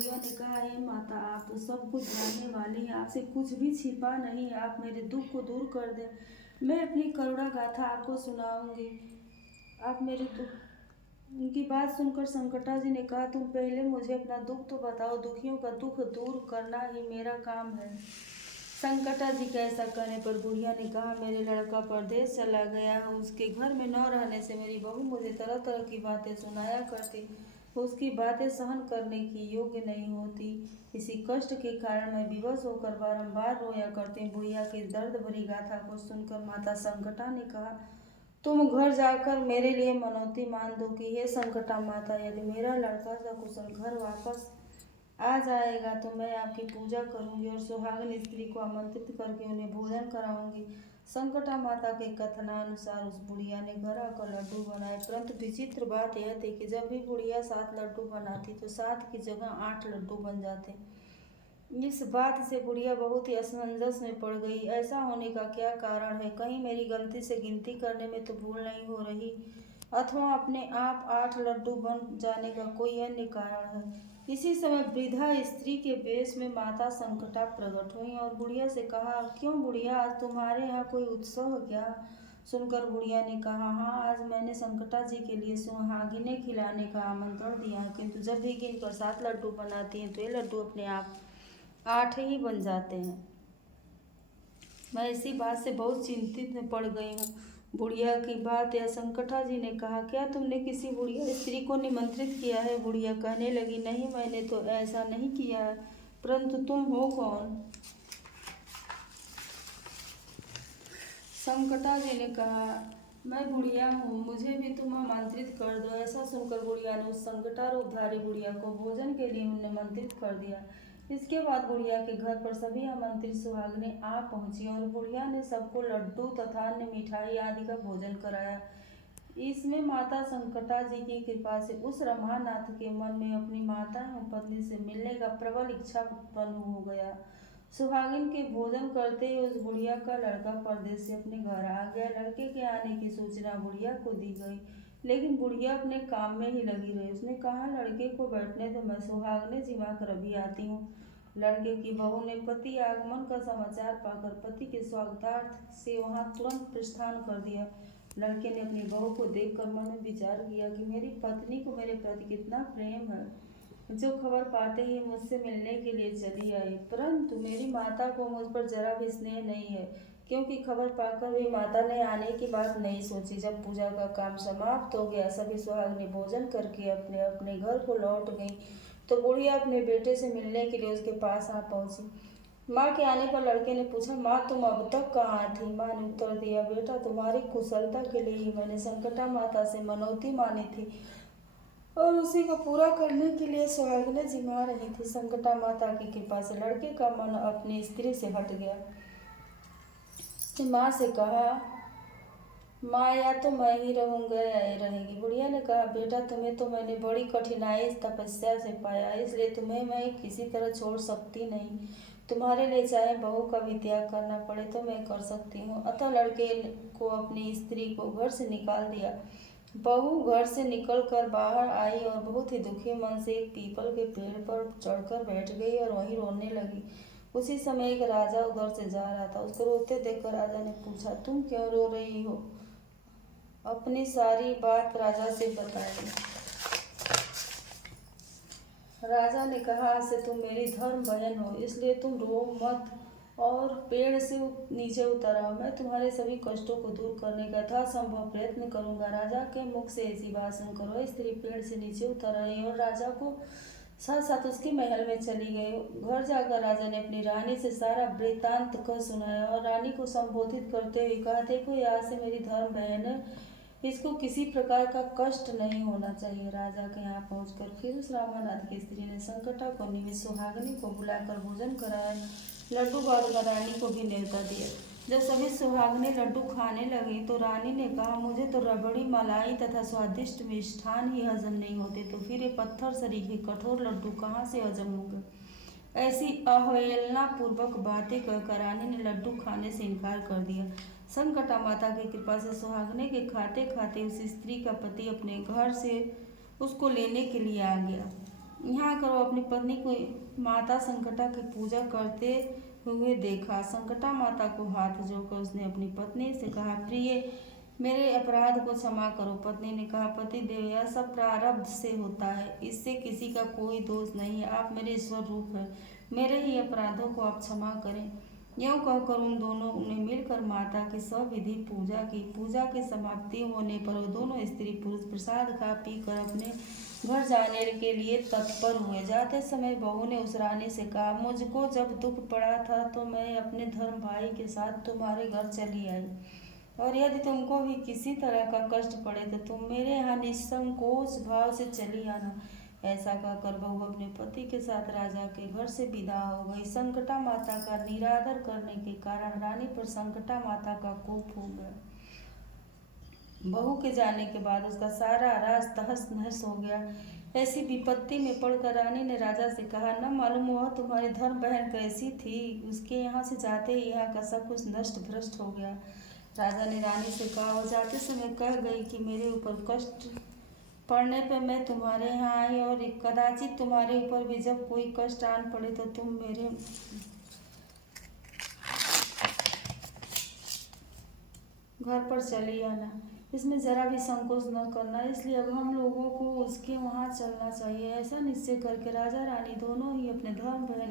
बुढ़िया ने कहा, हे माता, आप तो सब कुछ जानने वाली हैं, आपसे कुछ भी छिपा नहीं। आप मेरे दुख को दूर कर दें, मैं अपनी करुणा गाथा आपको सुनाऊंगी। आप मेरे दुख। उनकी बात सुनकर संकटा जी ने कहा, तुम पहले मुझे अपना दुख तो बताओ, दुखियों का दुख दूर करना ही मेरा काम है। संकटा जी का ऐसा कहने पर बुढ़िया ने कहा, मेरे लड़का परदेश चला गया है, उसके घर में न रहने से मेरी बहू मुझे तरह तरह की बातें सुनाया करती, उसकी बातें सहन करने की योग्य नहीं होती। इसी कष्ट के कारण मैं विवश होकर बारंबार रोया करती। बुढ़िया की दर्द भरी गाथा को सुनकर माता संकटा ने कहा, तुम घर जाकर मेरे लिए मनौती मान दो कि हे संकटा माता, यदि मेरा लड़का सकुशल घर वापस आ जाएगा तो मैं आपकी पूजा करूंगी और सुहागिन स्त्री को आमंत्रित करके उन्हें भोजन कराऊंगी। संकटा माता के कथनानुसार उस बुढ़िया ने घर आकर लड्डू बनाए, परंतु विचित्र बात यह थी कि जब भी बुढ़िया 7 लड्डू बनाती तो 7 की जगह 8 लड्डू बन जाते। इस बात से बुढ़िया बहुत ही असमंजस में पड़ गई। ऐसा होने का क्या कारण है? कहीं मेरी गलती से गिनती करने में तो भूल नहीं हो रही, अथवा अपने आप 8 लड्डू बन जाने का कोई अन्य कारण है। इसी समय वृद्धा स्त्री के वेश में माता संकटा प्रकट हुई और बुढ़िया से कहा, क्यों बुढ़िया, आज तुम्हारे यहाँ कोई उत्सव है क्या? सुनकर बुढ़िया ने कहा, हाँ, आज मैंने संकटा जी के लिए सुहागिनें खिलाने का आमंत्रण दिया है, किंतु जब भी गिनकर 7 लड्डू बनाती हैं तो ये लड्डू अपने आप 8 ही बन जाते हैं। मैं इसी बात से बहुत चिंतित में पड़ गई हूँ। बुढ़िया की बात या संकटा जी ने कहा, क्या तुमने किसी बुढ़िया स्त्री को निमंत्रित किया है? बुढ़िया कहने लगी, नहीं, मैंने तो ऐसा नहीं किया है, परंतु तुम हो कौन? संकटा जी ने कहा, मैं बुढ़िया हूँ, मुझे भी तुम आमंत्रित कर दो। ऐसा सुनकर बुढ़िया ने उस संकटा रूपधारी बुढ़िया को भोजन के लिए निमंत्रित कर दिया। इसके बाद बुढ़िया के घर पर सभी आमंत्रित सुहागिनें आ पहुंची और बुढ़िया ने सबको लड्डू तथा अन्य मिठाई आदि का भोजन कराया। इसमें माता संकटा जी की कृपा से उस रमानाथ के मन में अपनी माता एवं पत्नी से मिलने का प्रबल इच्छा उत्पन्न हो गया। सुहागिन के भोजन करते ही उस बुढ़िया का लड़का परदेश से अपने घर आ गया। लड़के के आने की सूचना बुढ़िया को दी गई, लेकिन बुढ़िया अपने काम में ही लगी रही। उसने कहा, लड़के को बैठने दो, मैं सुहागिनें जिमा कर अभी आती हूँ। लड़के की बहू ने पति आगमन का समाचार पाकर पति के स्वागतार्थ से वहां तुरंत प्रस्थान कर दिया। लड़के ने अपनी बहू को देखकर मन में विचार किया कि मेरी पत्नी को मेरे प्रति कितना प्रेम है, जो खबर पाते ही मुझसे मिलने के लिए चली आई, परंतु मेरी माता को मुझ पर जरा भी स्नेह नहीं है, क्योंकि खबर पाकर भी माता ने आने की बात नहीं सोची। जब पूजा का काम समाप्त हो गया, सभी सुहागिनें भोजन करके अपने अपने घर को लौट गईं, तो बुढ़िया अपने बेटे से मिलने के लिए उसके पास आ पहुंची। माँ के आने पर लड़के ने पूछा, माँ, तुम अब तक कहाँ थी? माँ ने उत्तर दिया, बेटा, तुम्हारी कुशलता के लिए ही मैंने संकटा माता से मनौती मानी थी और उसी को पूरा करने के लिए सुहागिनें जिमा रही थी। संकटा माता की कृपा से लड़के का मन अपनी स्त्री से हट गया। माँ से कहा, माँ, या तो मैं ही रहूँगा या ये रहेगी। बुढ़िया ने कहा, बेटा, तुम्हें तो मैंने बड़ी कठिनाई तपस्या से पाया, इसलिए तुम्हें मैं किसी तरह छोड़ सकती नहीं। तुम्हारे लिए चाहे बहू का भी त्याग करना पड़े तो मैं कर सकती हूँ। अतः लड़के को अपनी स्त्री को घर से निकाल दिया। बहू घर से निकलकर बाहर आई और बहुत ही दुखी मन से एक पीपल के पेड़ पर चढ़कर बैठ गई और वहीं रोने लगी। उसी समय एक राजा उधर से जा रहा था। उसको रोते देखकर राजा ने पूछा, तुम क्यों रो रही हो? अपनी सारी बात राजा से बताई। राजा ने कहा, आज से तुम मेरी धर्म बहन हो, इसलिए तुम रो मत और पेड़ से नीचे उतर आओ। मैं तुम्हारे सभी कष्टों को दूर करने का यथासंभव प्रयत्न करूंगा। राजा के मुख से ऐसी बात सुनकर वह स्त्री पेड़ से नीचे उतर आई और राजा को साथ साथ उसके महल में चली गई। घर जाकर राजा ने अपनी रानी से सारा वृत्तांत कह सुनाया और रानी को संबोधित करते हुए कहा, देखो, ये आज से मेरी धर्म बहन है, इसको किसी प्रकार का कष्ट नहीं होना चाहिए। राजा के यहाँ पहुंचकर फिर उस रामानाथ की स्त्री ने संकटा को निमित्त सुहागिनी को बुलाकर भोजन कराया, लड्डू बांधकर रानी को भी न्योता दिया। जब सभी सुहागिनें लड्डू खाने लगी तो रानी ने कहा, मुझे तो रबड़ी, मलाई तथा स्वादिष्ट मिष्ठान ही हजम नहीं होते, तो फिर ये पत्थर सरीखे कठोर लड्डू कहाँ से हजम होंगे? ऐसी अवहेलना पूर्वक बातें कहकर रानी ने लड्डू खाने से इनकार कर दिया। संकटा माता की कृपा से सुहागिनें के खाते खाते उस स्त्री का पति अपने घर से उसको लेने के लिए आ गया। यहाँ आकर वो अपनी पत्नी को माता संकटा की पूजा करते हुए देखा। संकटा माता को हाथ जोड़कर उसने अपनी पत्नी से कहा, प्रिय, मेरे अपराध को क्षमा करो। पत्नी ने कहा, पति देव, यह सब प्रारब्ध से होता है, इससे किसी का कोई दोष नहीं है। आप मेरे ईश्वर रूप हैं, मेरे ही अपराधों को आप क्षमा करें। यूँ कहकर उन दोनों ने मिलकर माता की सविधि पूजा की। पूजा की समाप्ति होने पर वो दोनों स्त्री पुरुष प्रसाद खा पी कर अपने घर जाने के लिए तत्पर हुए। जाते समय बहू ने उस रानी से कहा, मुझको जब दुख पड़ा था तो मैं अपने धर्म भाई के साथ तुम्हारे घर चली आई, और यदि तुमको भी किसी तरह का कष्ट पड़े तो तुम मेरे यहाँ निसंकोच भाव से चली आना। ऐसा कहकर बहू अपने पति के साथ राजा के घर से विदा हो गई। संकटा माता का निरादर करने के कारण रानी पर संकटा माता का कोप हो गया। बहू के जाने के बाद उसका सारा राज तहस नहस हो गया। ऐसी विपत्ति में पड़कर रानी ने राजा से कहा, न मालूम वह तुम्हारी धर्म बहन कैसी थी, उसके यहाँ से जाते ही यहाँ का सब कुछ नष्ट भ्रष्ट हो गया। राजा ने रानी से कहा, वो जाते समय कह गई कि मेरे ऊपर कष्ट पड़ने पर मैं तुम्हारे यहाँ आई, और कदाचित तुम्हारे ऊपर भी जब कोई कष्ट आन पड़े तो तुम मेरे घर पर चली आना। इसमें जरा भी संकोच न करना, इसलिए अब हम लोगों को उसके वहाँ चलना चाहिए। ऐसा निश्चय करके राजा रानी दोनों ही अपने धर्म बहन